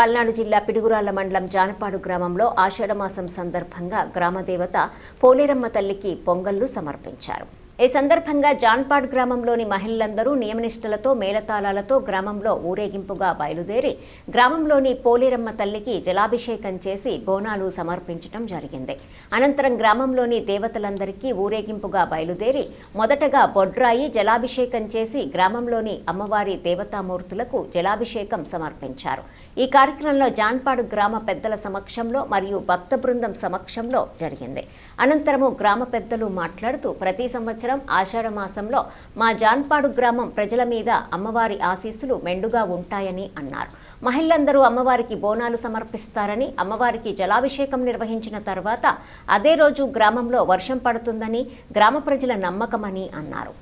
పల్నాడు జిల్లా పిడుగురాళ్ల మండలం జానపాడు గ్రామంలో ఆషాఢమాసం సందర్భంగా గ్రామదేవత పోలేరమ్మ తల్లికి పొంగళ్లు సమర్పించారు. ఈ సందర్భంగా జాన్పాడ్ గ్రామంలోని మహిళలందరూ నియమనిష్టలతో మేళతాళాలతో గ్రామంలో ఊరేగింపుగా బయలుదేరి గ్రామంలోని పోలేరమ్మ తల్లికి జలాభిషేకం చేసి బోనాలు సమర్పించడం జరిగింది. అనంతరం గ్రామంలోని దేవతలందరికీ ఊరేగింపుగా బయలుదేరి మొదటగా బొడ్రాయి జలాభిషేకం చేసి గ్రామంలోని అమ్మవారి దేవతామూర్తులకు జలాభిషేకం సమర్పించారు. ఈ కార్యక్రమంలో జాన్పాడు గ్రామ పెద్దల సమక్షంలో మరియు భక్త బృందం సమక్షంలో జరిగింది. అనంతరము గ్రామ పెద్దలు మాట్లాడుతూ ప్రతి సంవత్సరం ఆషాఢ మాసంలో మా జాన్పాడు గ్రామం ప్రజల మీద అమ్మవారి ఆశీస్సులు మెండుగా ఉంటాయని అన్నారు. మహిళలందరూ అమ్మవారికి బోనాలు సమర్పిస్తారని, అమ్మవారికి జలాభిషేకం నిర్వహించిన తర్వాత అదే రోజు గ్రామంలో వర్షం పడుతుందని గ్రామ ప్రజల నమ్మకమని అన్నారు.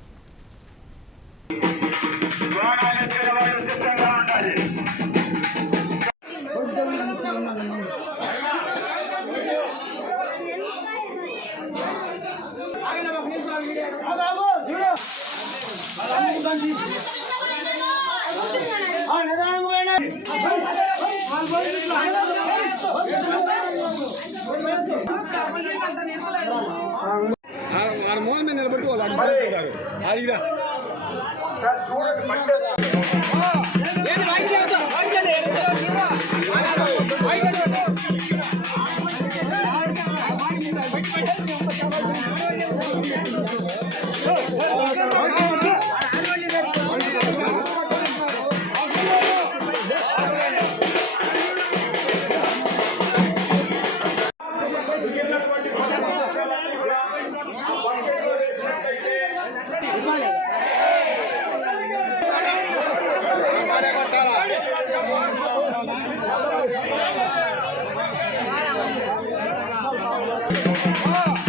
Oh!